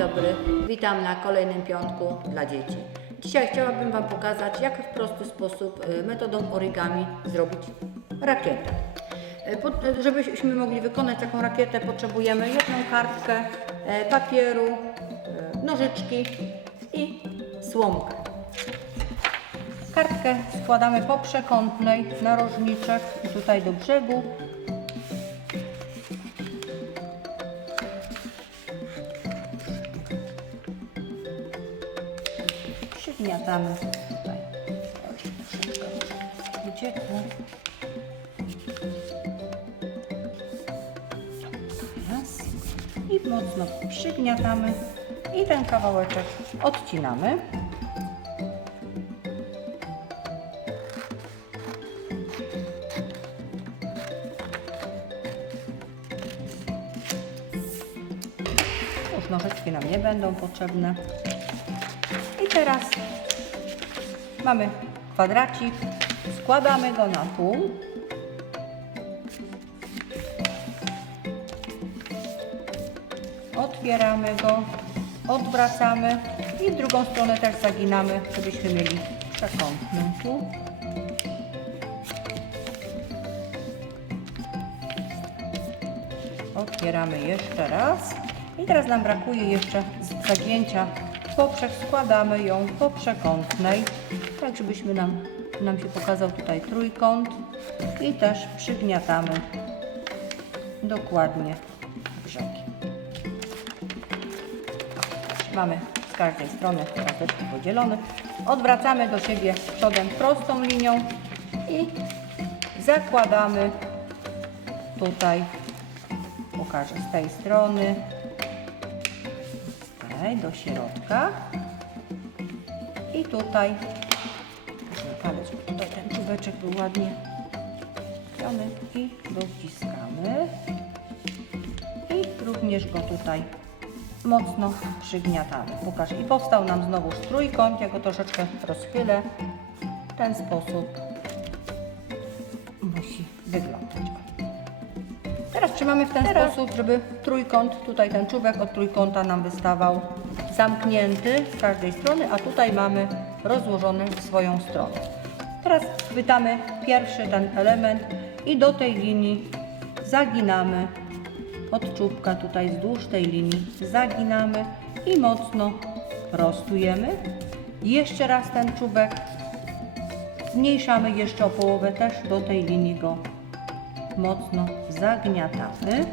dobry, witam na kolejnym piątku dla dzieci. Dzisiaj chciałabym Wam pokazać, jak w prosty sposób y, metodą origami zrobić rakietę. Y, y, Żebyśmy mogli wykonać taką rakietę, potrzebujemy jedną kartkę papieru, nożyczki i słomkę. Kartkę składamy po przekątnej, narożniczek, tutaj do brzegu. Troszeczkę może wyciekło. Raz. I mocno przygniatamy. I ten kawałeczek odcinamy. Nożyczki nam nie będą potrzebne. I teraz mamy kwadracik, składamy go na pół. Otwieramy go, odwracamy i drugą stronę też zaginamy, żebyśmy mieli przekątną tu. Otwieramy jeszcze raz. I teraz nam brakuje jeszcze zagięcia poprzek. Składamy ją po przekątnej, tak żebyśmy nam, nam się pokazał tutaj trójkąt. I też przygniatamy dokładnie brzegi. Mamy z każdej strony krateczki podzielone. Odwracamy do siebie przodem prostą linią i zakładamy tutaj pokażę z tej strony do środka i tutaj palec, tutaj ten czubeczek był ładnie wpiony i dociskamy i również go tutaj mocno przygniatamy. Pokaż i powstał nam znowu trójkąt, ja go troszeczkę rozpylę. W ten sposób musi wyglądać. Teraz trzymamy w ten sposób, żeby trójkąt, tutaj ten czubek od trójkąta nam wystawał zamknięty z każdej strony, a tutaj mamy rozłożony w swoją stronę. Teraz chwytamy pierwszy ten element i do tej linii zaginamy od czubka tutaj wzdłuż tej linii zaginamy i mocno prostujemy. Jeszcze raz ten czubek zmniejszamy jeszcze o połowę też do tej linii go mocno zagniatamy.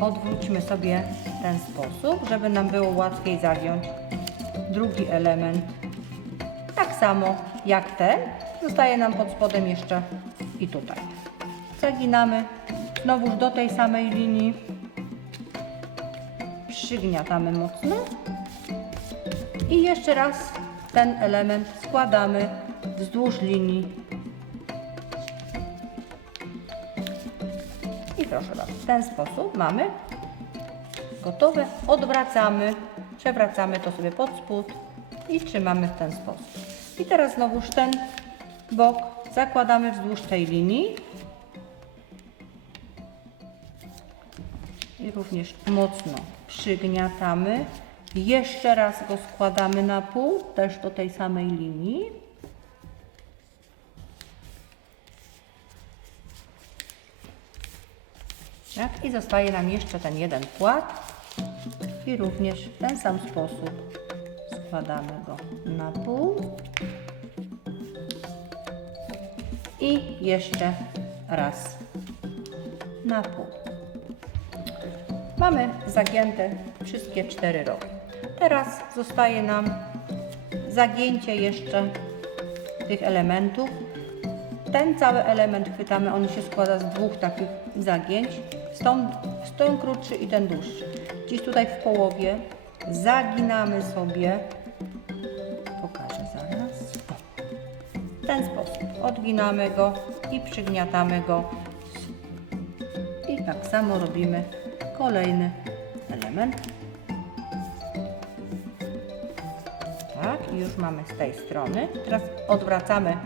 Odwróćmy sobie w ten sposób, żeby nam było łatwiej zagiąć drugi element. Tak samo jak ten, zostaje nam pod spodem jeszcze i tutaj. Zaginamy znowuż do tej samej linii. Przygniatamy mocno. I jeszcze raz ten element składamy wzdłuż linii. Proszę w ten sposób mamy gotowe. Odwracamy, przewracamy to sobie pod spód i trzymamy w ten sposób. I teraz znowuż ten bok zakładamy wzdłuż tej linii. I również mocno przygniatamy. Jeszcze raz go składamy na pół, też do tej samej linii. Tak, i zostaje nam jeszcze ten jeden płat. I również w ten sam sposób składamy go na pół. I jeszcze raz na pół. Mamy zagięte wszystkie cztery rogi. Teraz zostaje nam zagięcie jeszcze tych elementów. Ten cały element chwytamy, on się składa z dwóch takich zagięć. Stąd, stąd krótszy i ten dłuższy. Gdzieś tutaj w połowie zaginamy sobie. Pokażę zaraz. W ten sposób odginamy go i przygniatamy go. I tak samo robimy kolejny element. Tak, i już mamy z tej strony. Teraz odwracamy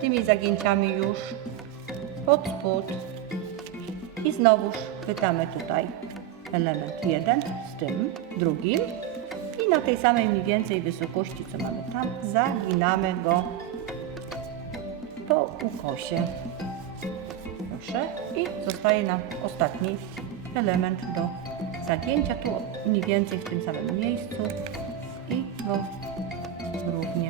tymi zagięciami już pod spód i znowuż chwytamy tutaj element jeden z tym drugim i na tej samej mniej więcej wysokości, co mamy tam, zaginamy go po ukosie. Proszę. I zostaje nam ostatni element do zagięcia. Tu mniej więcej w tym samym miejscu i go również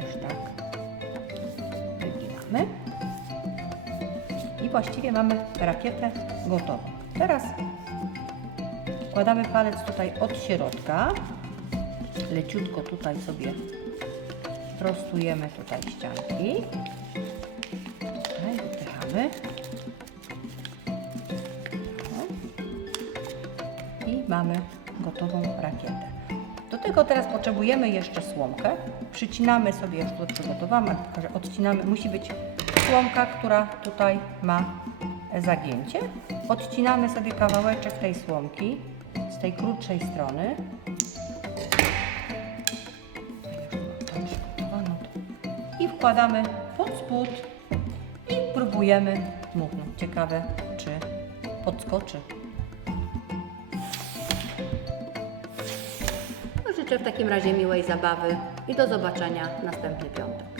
właściwie mamy rakietę gotową. Teraz wkładamy palec tutaj od środka. Leciutko tutaj sobie prostujemy tutaj ścianki. Tutaj wypychamy. O. I mamy gotową rakietę. Do tego teraz potrzebujemy jeszcze słomkę. Przycinamy sobie, już to przygotowałam, odcinamy. Musi być słomka, która tutaj ma zagięcie. Odcinamy sobie kawałeczek tej słomki z tej krótszej strony. I wkładamy pod spód i próbujemy dmuchnąć. Ciekawe, czy podskoczy. Życzę w takim razie miłej zabawy i do zobaczenia następny piątek.